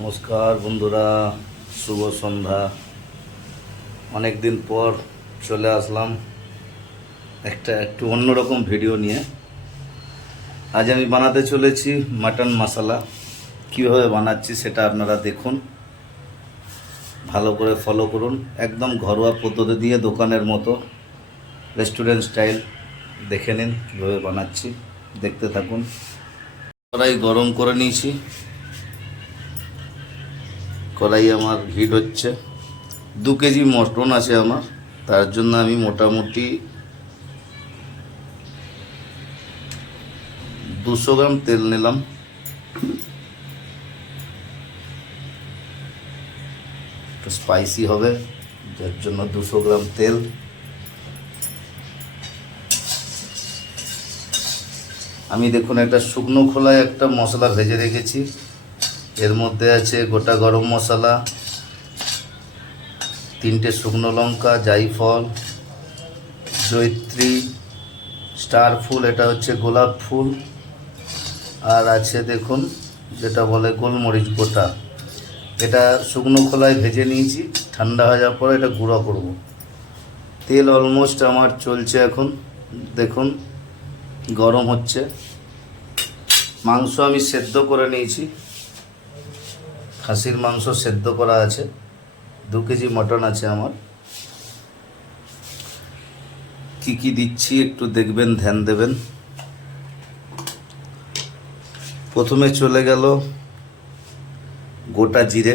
নমস্কার বন্ধুরা, শুভ সন্ধ্যা। অনেক দিন পর চলে আসলাম একটা, একটু অন্যরকম ভিডিও নিয়ে। আজ আমি বানাতে চলেছি মাটন মশলা। কীভাবে বানাচ্ছি সেটা আপনারা দেখুন। ভালো করে ফলো করুন। একদম ঘরোয়া পদ্ধতি দিয়ে দোকানের মতো রেস্টুরেন্ট স্টাইল দেখে নিন কীভাবে বানাচ্ছি। দেখতে থাকুন। কড়াই গরম করে নিয়েছি। কড়াই আমার হিট হচ্ছে। দু কেজি মটন আছে আমার। তার জন্য আমি মোটামুটি দুশো গ্রাম তেল নিলাম। স্পাইসি হবে, যার জন্য দুশো গ্রাম তেল। আমি দেখুন একটা শুকনো খোলায় একটা মশলা ভেজে রেখেছি। এর মধ্যে আছে গোটা গরম মশলা, তিনটে শুকনো লঙ্কা, জাইফল জৈত্রী স্টার ফুল, এটা হচ্ছে গোলাপ ফুল। আর আছে দেখুন, যেটা বলে গোলমরিচ গোটা। এটা শুকনো খোলায় ভেজে নিয়েছি, ঠান্ডা হয়ে যাওয়ার পরে এটা গুঁড়ো করব। তেল অলমোস্ট আমার চলছে এখন। দেখুন, গরম হচ্ছে। মাংস আমি সেদ্ধ করে নিয়েছি। খাসির মাংস সেদ্ধ করা আছে। দু কেজি মটন আছে আমার। কি কি দিচ্ছি একটু দেখবেন, ধ্যান দেবেন। প্রথমে চলে গেল গোটা জিরে।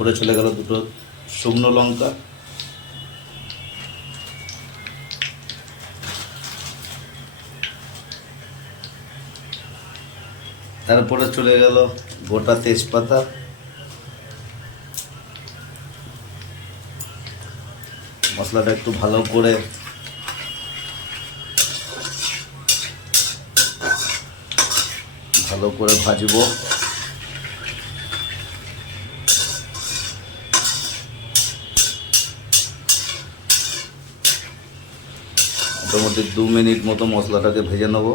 তারপরে চলে গেল দুটো শুকনো লঙ্কা। তারপরে চলে গেল গোটা তেজপাতা। মশলাটা একটু ভালো করে ভালো করে ভাজবো। মোটামুটি দু মিনিট মতো মশলাটাকে ভেজে নেব।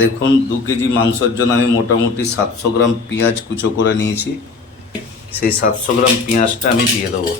দেখুন, দু কেজি মাংসের জন্য আমি মোটামুটি সাতশো গ্রাম পেঁয়াজ কুচো করে নিয়েছি। সেই সাতশো গ্রাম পেঁয়াজটা আমি দিয়ে দেবো।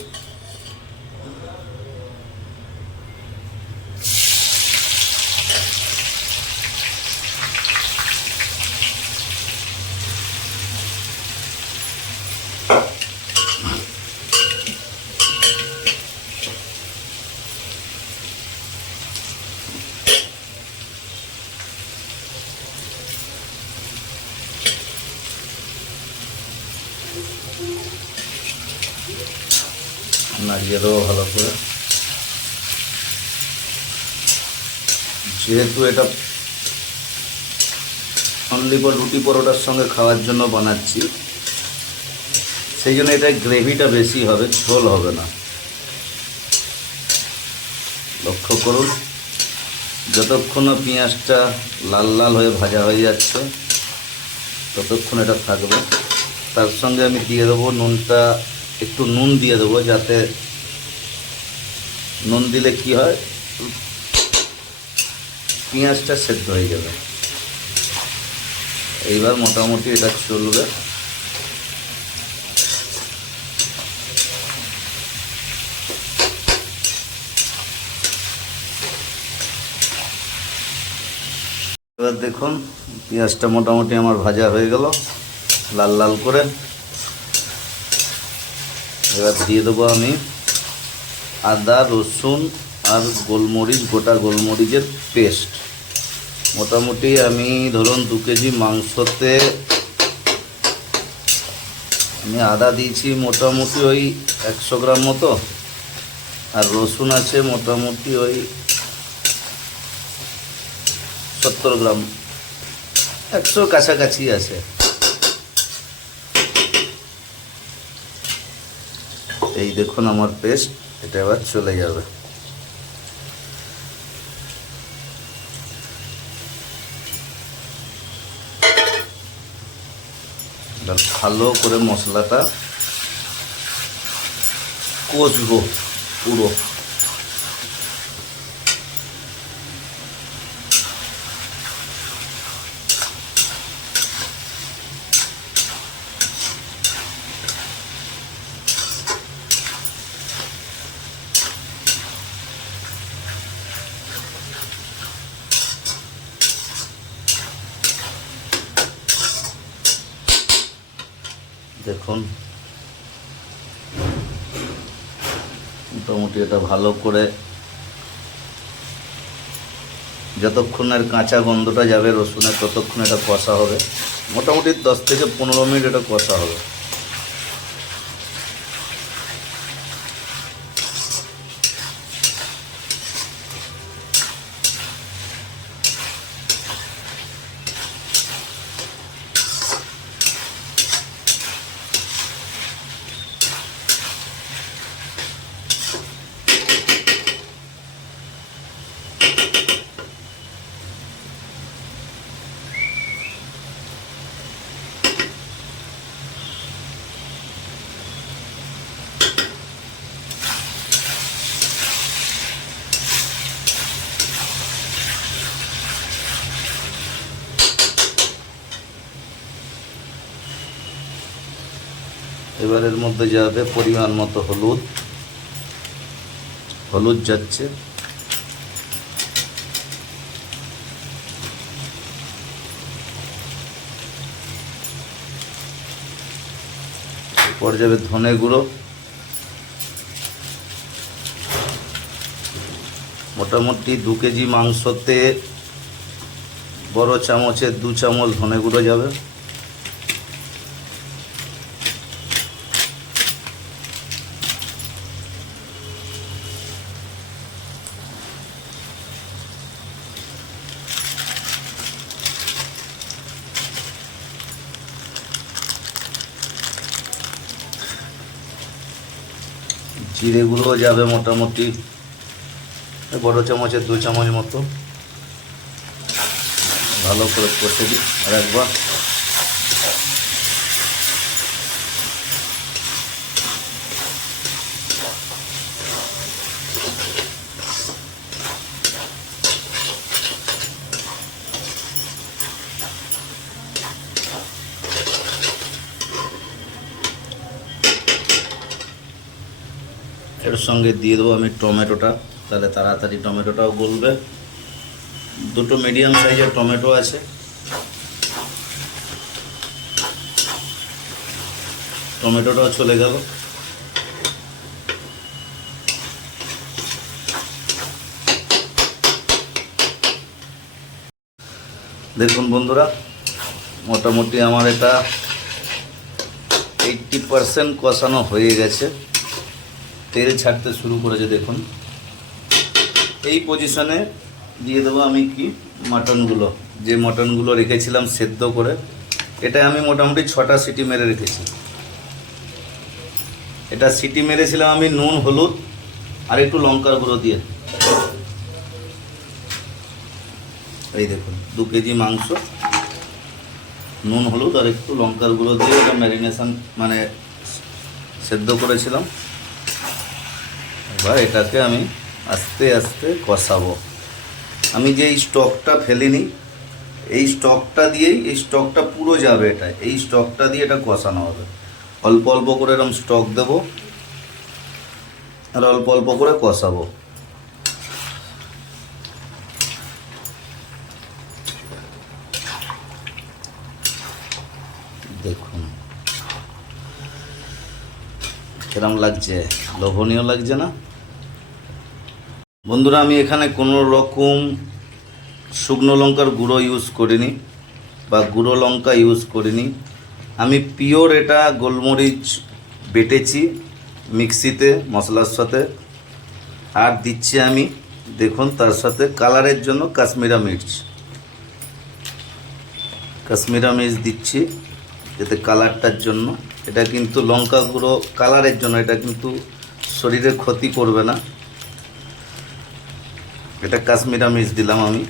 নাড়িয়ে দেবো ভালো করে। যেহেতু এটা অনলি রুটি পরোটার সঙ্গে খাওয়ার জন্য বানাচ্ছি, সেই জন্য এটা গ্রেভিটা বেশি হবে, ঝোল হবে না। লক্ষ্য করুন, যতক্ষণ পেঁয়াজটা লাল লাল হয়ে ভাজা হয়ে যাচ্ছে, ততক্ষণ এটা থাকবে। তার সঙ্গে আমি দিয়ে দেবো নুনটা একটু নুন দিয়ে দেবো যাতে নুন দিলে কি হয়? পেঁয়াজটা সেদ্ধ হয়ে যাবে। এইবার মোটামুটি এটা চলবে। এবার দেখুন, পেঁয়াজটা মোটামুটি আমার ভাজা হয়ে গেল, লাল লাল করে। এবার দিয়ে দেবো আমি আদা, রসুন আর গোলমরিচ, গোটা গোলমরিচের পেস্ট। মোটামুটি আমি ধরুন দু কেজি মাংসতে আমি আদা দিয়েছি মোটামুটি ওই একশো গ্রাম মতো। আর রসুন আছে মোটামুটি ওই সত্তর গ্রাম। একশো কাছাকাছি আছে। এই দেখুন আমার পেস্ট এটা এবার চলে যাবে ভালো করে মশলাটা কষবো পুরো দেখুন মোটামুটি এটা ভালো করে যতক্ষণ যতক্ষণের কাঁচা গন্ধটা যাবে রসুনের ততক্ষণ এটা কষা হবে। মোটামুটি দশ থেকে পনেরো মিনিট এটা কষা হবে। এবার এর মধ্যে যাবে পরিমাণ মতো হলুদ। হলুদ যাচ্ছে। এরপর যাবে ধনে গুঁড়ো। মোটামুটি দু কেজি মাংসতে বড় চামচের দু চামচ ধনে গুঁড়ো যাবে। গুঁড়ো যাবে মোটামুটি বড় চামচের দু চামচ মতো। ভালো করে কষে দিই আর একবার। সঙ্গে দিয়ে দেবো আমি টমেটোটা। তাহলে তাড়াতাড়ি টমেটোটাও গলবে। দুটো মিডিয়াম সাইজের টমেটো আছে। টমেটোটাও চলে গেল। দেখুন বন্ধুরা, মোটামুটি আমার এটা এইটটি পারসেন্ট কষানো হয়ে গেছে। তেল ছাড়তে শুরু করেছে, দেখুন। এই পজিশনে দিয়ে দেবো আমি কি? মাটনগুলো যে মটনগুলো রেখেছিলাম সেদ্ধ করে, এটা আমি মোটামুটি ছটা সিটি মেরে রেখেছি। এটা সিটি মেরেছিলাম আমি নুন, হলুদ, আর একটু লঙ্কার গুঁড়ো দিয়ে। এই দেখুন, দু কেজি মাংস, নুন, হলুদ, আর একটু লঙ্কার গুঁড়ো দিয়ে এটা ম্যারিনেশন মানে সেদ্ধ করেছিলাম। এবার এটাকে আমি আস্তে আস্তে কষাবো। আমি যে এই স্টকটা ফেলিনি, এই স্টকটা দিয়েই, এই স্টকটা পুরো যাবে এটা, এই স্টকটা দিয়ে এটা কষানো হবে। অল্প অল্প করে এরকম স্টক দেব আর অল্প অল্প করে কষাবো। দেখুন, কিরম লাগছে? লোভনীয় লাগছে না? বন্ধুরা, আমি এখানে কোনো রকম শুকনো লঙ্কার গুঁড়ো ইউজ করিনি বা গুঁড়ো লঙ্কা ইউজ করিনি। আমি পিওর এটা গোলমরিচ বেটেছি মিক্সিতে, মশলার সাথে। আর দিচ্ছি আমি, দেখুন, তার সাথে কালারের জন্য কাশ্মীরা মির্চ। কাশ্মীরা মির্চ দিচ্ছি যাতে কালারটার জন্য। এটা কিন্তু লঙ্কা গুঁড়ো, কালারের জন্য, এটা কিন্তু শরীরে ক্ষতি করবে না। এটা কাশ্মীরা মির্চ দিলাম আমি।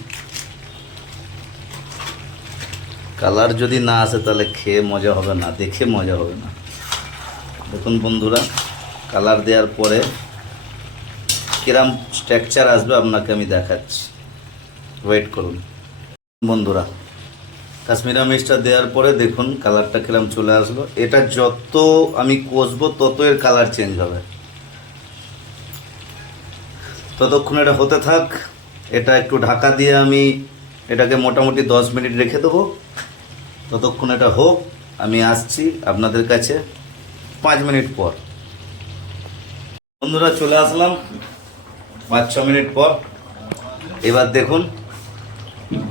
কালার যদি না আসে তাহলে খেয়ে মজা হবে না, দেখে মজা হবে না। দেখুন বন্ধুরা, কালার দেওয়ার পরে কিরাম স্ট্রাকচার আসবে আপনাকে আমি দেখাচ্ছি। ওয়েট করুন। বন্ধুরা, কাশ্মীরা মির্চটা দেওয়ার পরে দেখুন কালারটা কিরম চলে আসলো। এটা যত আমি কষবো তত এর কালার চেঞ্জ হবে। ততক্ষণ এটা হতে থাক। এটা একটু ঢাকা দিয়ে আমি এটাকে মোটামুটি দশ মিনিট রেখে দেবো। ততক্ষণ এটা হোক, আমি আসছি আপনাদের কাছে পাঁচ মিনিট পর। বন্ধুরা, চলে আসলাম পাঁচ, ছ মিনিট পর। এবার দেখুন,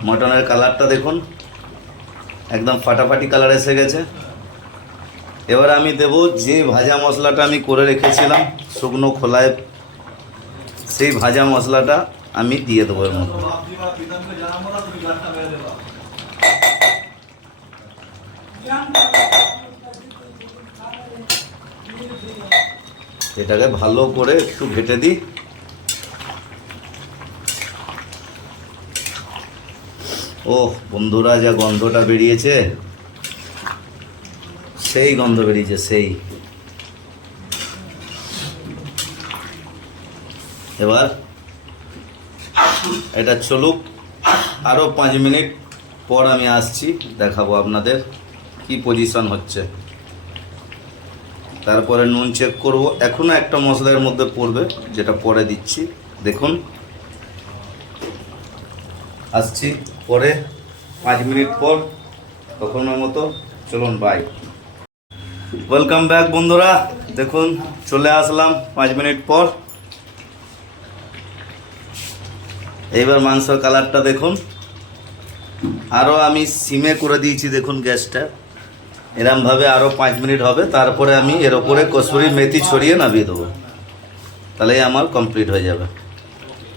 মটনের কালারটা দেখুন। একদম ফাটাফাটি কালার এসে গেছে। এবার আমি দেব যে ভাজা মশলাটা আমি করে রেখেছিলাম, শুকনো খোলায় সেই ভাজা মশলাটা আমি দিয়ে দেবো এর মধ্যে। এটাকে ভালো করে একটু ঘেটে দিই। ও বন্ধুরা, যা গন্ধটা বেরিয়েছে। সেই গন্ধ বেরিয়েছে, সেই। এবার এটা চলুক। আরও পাঁচ মিনিট পর আমি আসছি, দেখাবো আপনাদের কি পজিশন হচ্ছে। তারপরে নুন চেক করব। এখনও একটা মশলার মধ্যে পড়বে, যেটা পরে দিচ্ছি। দেখুন। আসছি পরে পাঁচ মিনিট পর, তখনের মতো। চলুন বাই ওয়েলকাম ব্যাক বন্ধুরা। দেখুন, চলে আসলাম পাঁচ মিনিট পর। এইবার মাংসের কালারটা দেখুন। আরও আমি সিমে করে দিয়েছি, দেখুন গ্যাসটা। এরমভাবে আরও পাঁচ মিনিট হবে, তারপরে আমি এর ওপরে কসুরি মেথি ছড়িয়ে নামিয়ে দেবো। তাহলেই আমার কমপ্লিট হয়ে যাবে।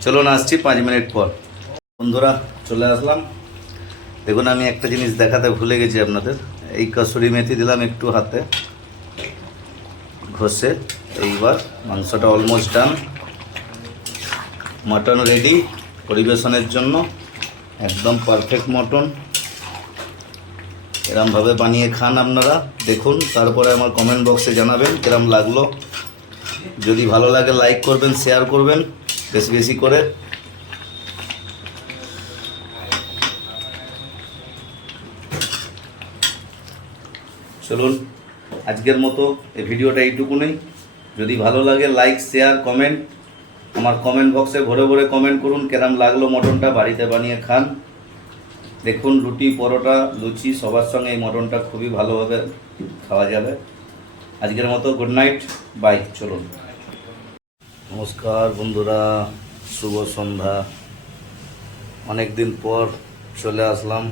চলুন আসছি পাঁচ মিনিট পর। বন্ধুরা, চলে আসলাম। দেখুন, আমি একটা জিনিস দেখাতে ভুলে গেছি আপনাদের। এই কসুরি মেথি দিলাম একটু হাতে। ঘষে, এইবার মাংসটা অলমোস্ট ডান মটন রেডি পরিবেশনের জন্য একদম পারফেক্ট মটন। এরমভাবে বানিয়ে খান আপনারা। দেখুন, তারপরে আমার কমেন্ট বক্সে জানাবেন কিরম লাগল। যদি ভালো লাগে লাইক করবেন শেয়ার করবেন, বেশি বেশি করে। চলুন, আজকের মতো এই ভিডিওটা এইটুকুনই যদি ভালো লাগে লাইক শেয়ার কমেন্ট আমার কমেন্ট বক্সে ভরে ভরে কমেন্ট করুন কেরাম লাগল মটনটা, বাড়িতে বানিয়ে খান। দেখুন রুটি, পরোটা, লুচি, সবার সঙ্গে এই মটনটা খুবই ভালোভাবে খাওয়া যাবে। আজকের মতো গুড নাইট বাই চলুন। নমস্কার বন্ধুরা, শুভ সন্ধ্যা। অনেক দিন পর চলে আসলাম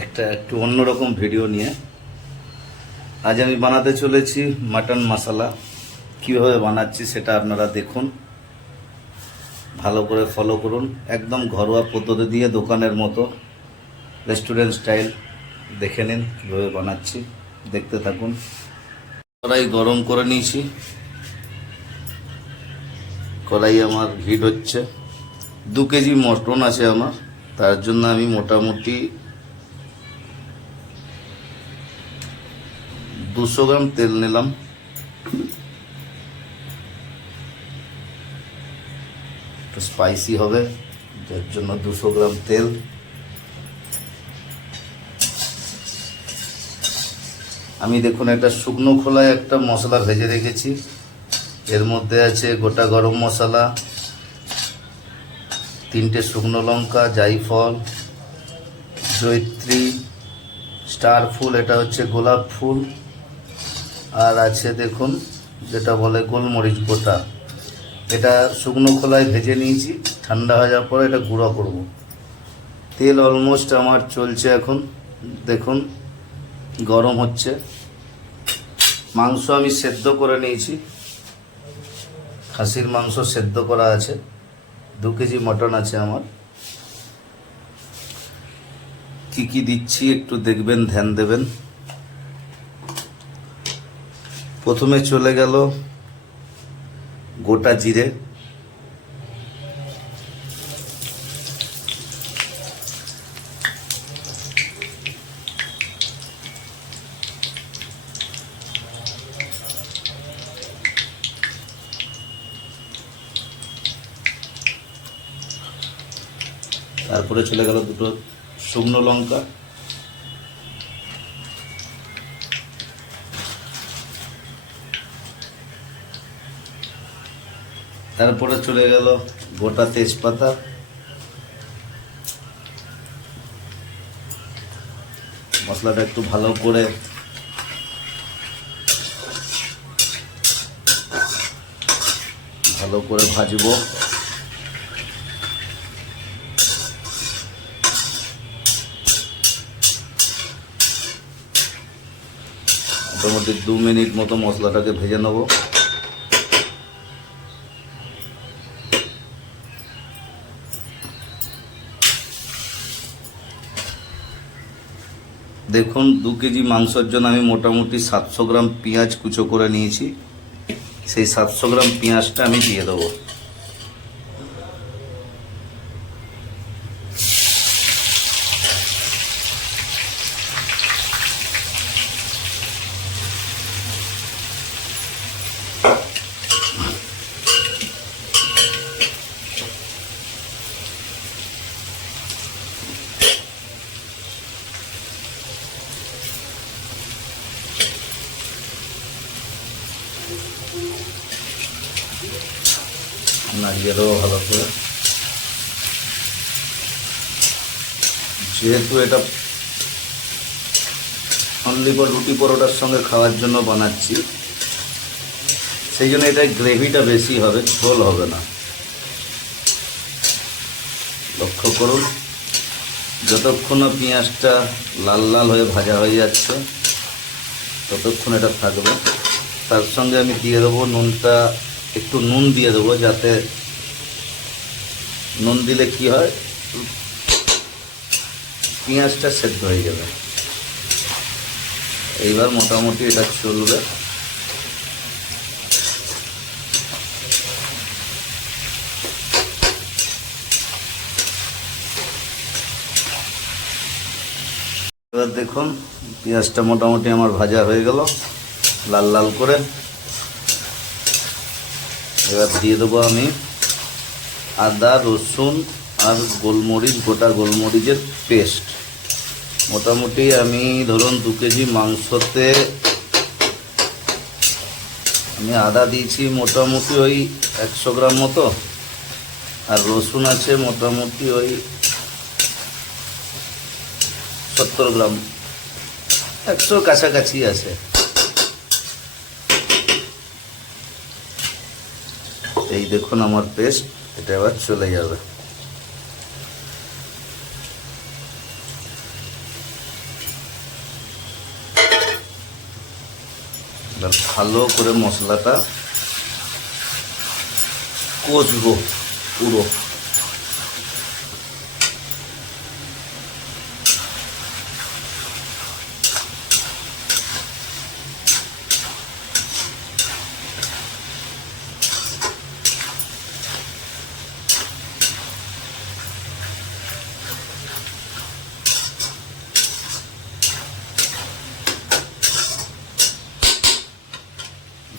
একটা একটু অন্যরকম ভিডিও নিয়ে। আজ আমি বানাতে চলেছি মাটন মশলা কীভাবে বানাচ্ছি সেটা আপনারা দেখুন। ভালো করে ফলো করুন। একদম ঘরোয়া পদ্ধতি দিয়ে দোকানের মতো রেস্টুরেন্ট স্টাইল দেখে নিন, কীভাবে বানাচ্ছি, দেখতে থাকুন। কড়াই গরম করে নিয়েছি। কড়াই আমার হিট হচ্ছে। দু কেজি মটন আছে আমার, তার জন্য আমি মোটামুটি দুশো গ্রাম তেল নিলাম। একটু স্পাইসি হবে, যার জন্য দুশো গ্রাম তেল। আমি দেখুন একটা শুকনো খোলায় একটা মশলা ভেজে রেখেছি। এর মধ্যে আছে গোটা গরম মশলা, তিনটে শুকনো লঙ্কা জাইফল জৈত্রী স্টার ফুল, এটা হচ্ছে গোলাপ ফুল। আর আছে দেখুন, যেটা বলে গোলমরিচ গোটা। এটা শুকনো খোলায় ভেজে নিয়েছি, ঠান্ডা হয়ে যাওয়ার পরে এটা গুঁড়ো করব। তেল অলমোস্ট আমার চলছে এখন, দেখুন, গরম হচ্ছে। মাংস আমি সেদ্ধ করে নিয়েছি, খাসির মাংস সেদ্ধ করা আছে, দু কেজি মটন আছে আমার। কি কি দিচ্ছি একটু দেখবেন, ধ্যান দেবেন। প্রথমে চলে গেল গোটা জিরে। তারপরে চলে গেল দুটো শুকনো লঙ্কা। তারপরে চলে গেল গোটা তেজপাতা। মশলাটা একটু ভালো করে ভালো করে ভাজবো। মোটামুটি দু মিনিট মতো মশলাটাকে ভেজে নেব। দেখুন, দু কেজি মাংসের জন্য আমি মোটামুটি সাতশো গ্রাম পেঁয়াজ কুচো করে নিয়েছি। সেই সাতশো গ্রাম পেঁয়াজটা আমি দিয়ে দেবো। নাড়িয়ে দেবো ভালো করে। যেহেতু এটা অনলি ফর রুটি পরোটার সঙ্গে খাওয়ার জন্য বানাচ্ছি, সেই জন্য এটা গ্রেভিটা বেশি হবে, ঝোল হবে না। লক্ষ্য করুন, যতক্ষণ পেঁয়াজটা লাল লাল হয়ে ভাজা হয়ে যাচ্ছে, ততক্ষণ এটা থাকবে। তার সঙ্গে আমি দিয়ে দেবো নুনটা একটু নুন দিয়ে দেবো যাতে নুন দিলে কি হয়? পেঁয়াজটা সেদ্ধ হয়ে যাবে। এইবার মোটামুটি এটা চলবে। এবার দেখুন, পেঁয়াজটা মোটামুটি আমার ভাজা হয়ে গেল। লাল লাল করে এবার দিয়ে দেবো আমি আদা, রসুন আর গোলমরিচ, গোটা গোলমরিচের পেস্ট। মোটামুটি আমি ধরুন দু কেজি মাংসতে আমি আদা দিয়েছি মোটামুটি ওই একশো গ্রাম মতো। আর রসুন আছে মোটামুটি ওই সত্তর গ্রাম। একশোর কাছাকাছি আছে। এই দেখুন আমার পেস্ট এটা এবার চলে যাবে ভালো করে মশলাটা কষবো পুরো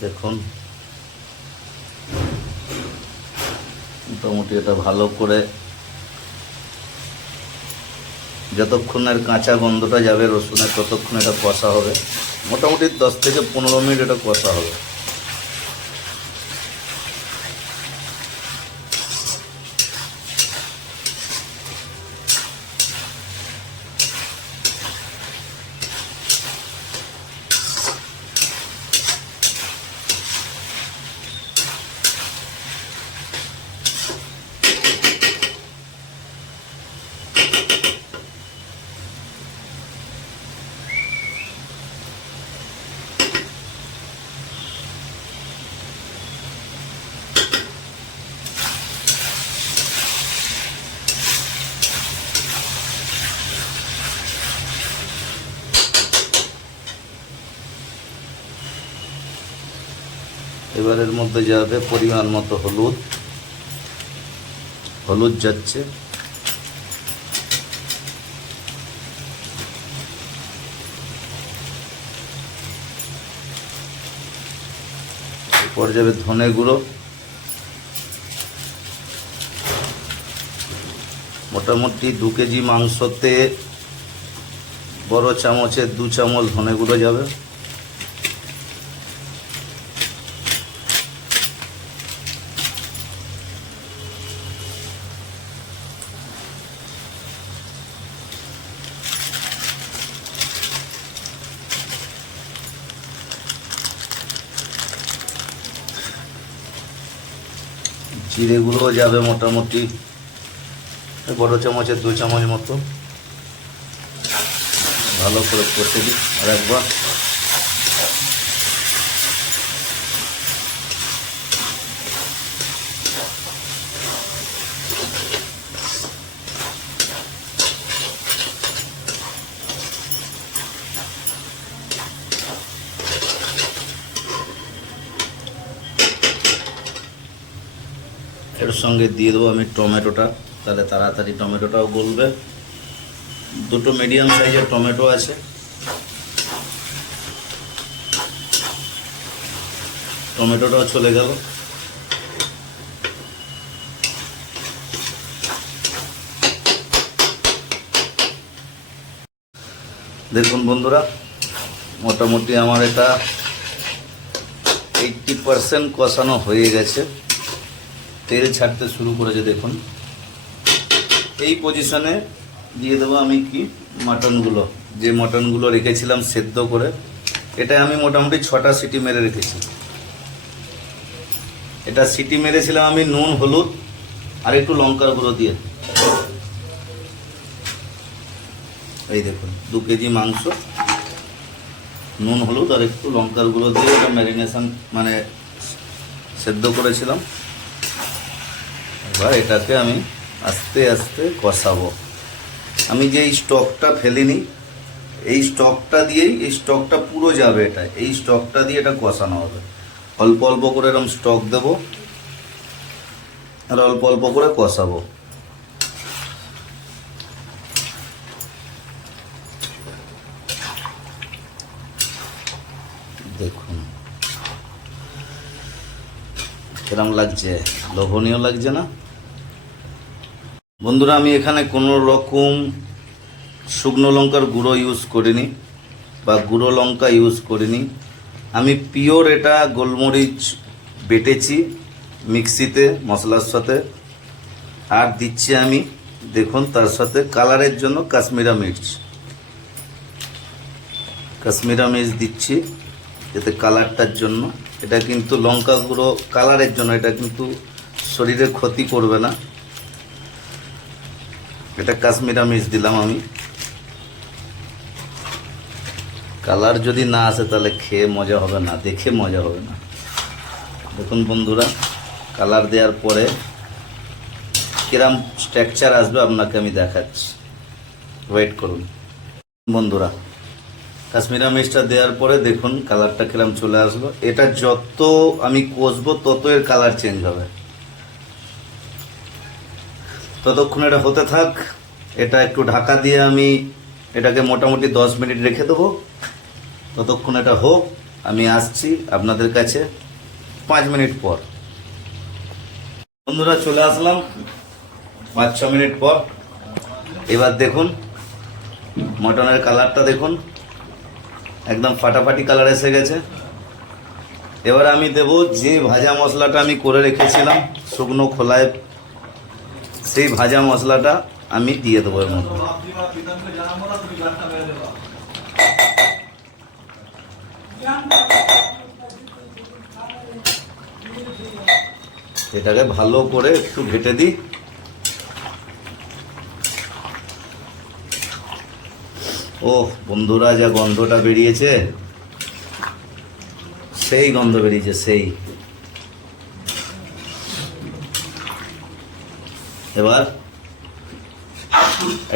দেখুন মোটামুটি এটা ভালো করে যতক্ষণ আর কাঁচা গন্ধটা যাবে রসুনের ততক্ষণ এটা কষা হবে। মোটামুটি দশ থেকে পনেরো মিনিট এটা কষা হবে। এবারের মধ্যে যাবে পরিমাণ মতো হলুদ। হলুদ যাচ্ছে। এরপর যাবে ধনে গুঁড়ো। মোটামুটি দু কেজি মাংসতে বড় চামচের দু চামচ ধনে গুঁড়ো যাবে জিরে গুঁড়ো যাবে মোটামুটি বড় চামচের দু চামচ মতো। ভালো করে কষে দিই আর একবার এর সঙ্গে দিয়ে দেবো আমি টমেটোটা। তাহলে তাড়াতাড়ি টমেটোটাও গলবে। দুটো মিডিয়াম সাইজের টমেটো আছে। টমেটোটাও চলে গেল। দেখুন বন্ধুরা, মোটামুটি আমার এটা এইটটি পারসেন্ট কষানো হয়ে গেছে। তেল ছাড়তে শুরু করেছে, দেখুন। এই পজিশনে দিয়ে দেবো আমি কি? মাটনগুলো যে মটনগুলো রেখেছিলাম সেদ্ধ করে, এটা আমি মোটামুটি ছটা সিটি মেরে রেখেছি। এটা সিটি মেরেছিলাম আমি নুন, হলুদ, আর একটু লঙ্কার গুঁড়ো দিয়ে। এই দেখুন, দু কেজি মাংস, নুন, হলুদ, আর একটু লঙ্কার গুঁড়ো দিয়ে এটা ম্যারিনেশন মানে সেদ্ধ করেছিলাম। এবার এটাকে আমি আস্তে আস্তে কষাবো। আমি যে এই স্টকটা ফেলিনি, এই স্টকটা দিয়েই, এই স্টকটা পুরো যাবে এটা। এই স্টকটা দিয়ে এটা কষানো হবে। অল্প অল্প করে এরকম স্টক দেবো আর অল্প অল্প করে কষাবো। দেখুন। কিরম লাগছে? লোভনীয় লাগছে না? বন্ধুরা, আমি এখানে কোনো রকম শুকনো লঙ্কার গুঁড়ো ইউজ করিনি বা গুঁড়ো লঙ্কা ইউজ করিনি। আমি পিওর এটা গোলমরিচ বেটেছি মিক্সিতে, মশলার সাথে। আর দিচ্ছি আমি, দেখুন, তার সাথে কালারের জন্য কাশ্মীরা মির্চ। কাশ্মীরা মির্চ দিচ্ছি যাতে কালারটার জন্য। এটা কিন্তু লঙ্কা গুঁড়ো, কালারের জন্য, এটা কিন্তু শরীরে ক্ষতি করবে না। এটা কাশ্মীরা মির্চ দিলাম আমি। কালার যদি না আসে তাহলে খেয়ে মজা হবে না, দেখে মজা হবে না। দেখুন বন্ধুরা, কালার দেওয়ার পরে কিরম স্ট্রাকচার আসবে আপনাকে আমি দেখাচ্ছি। ওয়েট করুন। বন্ধুরা, কাশ্মীরা মির্চটা দেওয়ার পরে দেখুন কালারটা কিরম চলে আসলো। এটা যত আমি কষবো তত এর কালার চেঞ্জ হবে। ততক্ষণ এটা হতে থাক। এটা একটু ঢাকা দিয়ে আমি এটাকে মোটামুটি দশ মিনিট রেখে দেবো। ততক্ষণ এটা হোক, আমি আসছি আপনাদের কাছে পাঁচ মিনিট পর। বন্ধুরা, চলে আসলাম পাঁচ, ছ মিনিট পর। এবার দেখুন, মটনের কালারটা দেখুন। একদম ফাটাফাটি কালার এসে গেছে। এবার আমি দেব যে ভাজা মশলাটা আমি করে রেখেছিলাম, শুকনো খোলায় সেই ভাজা মশলাটা আমি দিয়ে দেবো এর মধ্যে। এটাকে ভালো করে একটু ঘেটে দিই। ও বন্ধুরা, যা গন্ধটা বেরিয়েছে। সেই গন্ধ বেরিয়েছে, সেই। এবার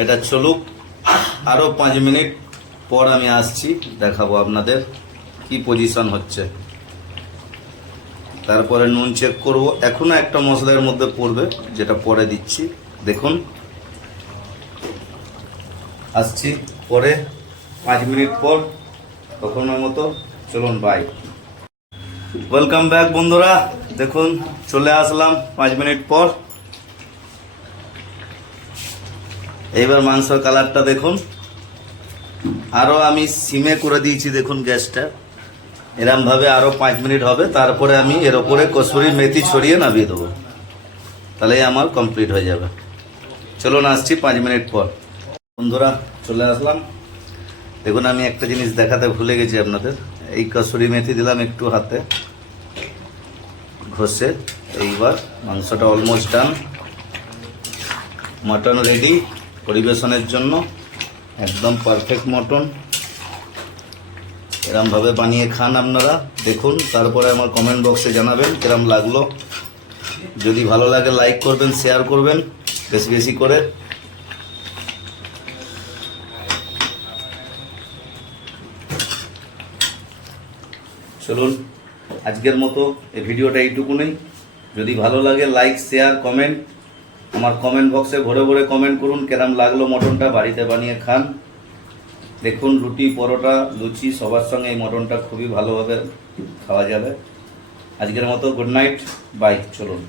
এটা চলুক। আরও পাঁচ মিনিট পর আমি আসছি, দেখাবো আপনাদের কি পজিশন হচ্ছে। তারপরে নুন চেক করব। এখনও একটা মশলার মধ্যে পড়বে, যেটা পরে দিচ্ছি। দেখুন। আসছি পরে পাঁচ মিনিট পর, তখনের মতো। চলুন বাই ওয়েলকাম ব্যাক বন্ধুরা। দেখুন, চলে আসলাম পাঁচ মিনিট পর। এইবার মাংসর কালারটা দেখুন। আরও আমি সিমে করে দিয়েছি, দেখুন গ্যাসটা। এরমভাবে আরও পাঁচ মিনিট হবে, তারপরে আমি এর ওপরে কসুরি মেথি ছড়িয়ে নামিয়ে দেবো। তাহলেই আমার কমপ্লিট হয়ে যাবে। চলুন আসছি পাঁচ মিনিট পর। বন্ধুরা, চলে আসলাম। দেখুন, আমি একটা জিনিস দেখাতে ভুলে গেছি আপনাদের। এই কসুরি মেথি দিলাম একটু হাতে। ঘষে এইবার মাংসটা অলমোস্ট ডান মটন রেডি পরিবেশনের জন্য একদম পারফেক্ট মটন। এরমভাবে বানিয়ে খান আপনারা, দেখুন, তারপরে আমার কমেন্ট বক্সে জানাবেন কিরম লাগল। যদি ভালো লাগে লাইক করবেন শেয়ার করবেন, বেশি বেশি করে। চলুন, আজকের মতো এই ভিডিওটা এইটুকুনই যদি ভালো লাগে লাইক শেয়ার কমেন্ট আমার কমেন্ট বক্সে ভরে ভরে কমেন্ট করুন কেরাম লাগল মটনটা, বাড়িতে বানিয়ে খান। দেখুন রুটি, পরোটা, লুচি, সবার সঙ্গে এই মটনটা খুবই ভালোভাবে খাওয়া যাবে। আজকের মতো গুড নাইট বাই চলুন।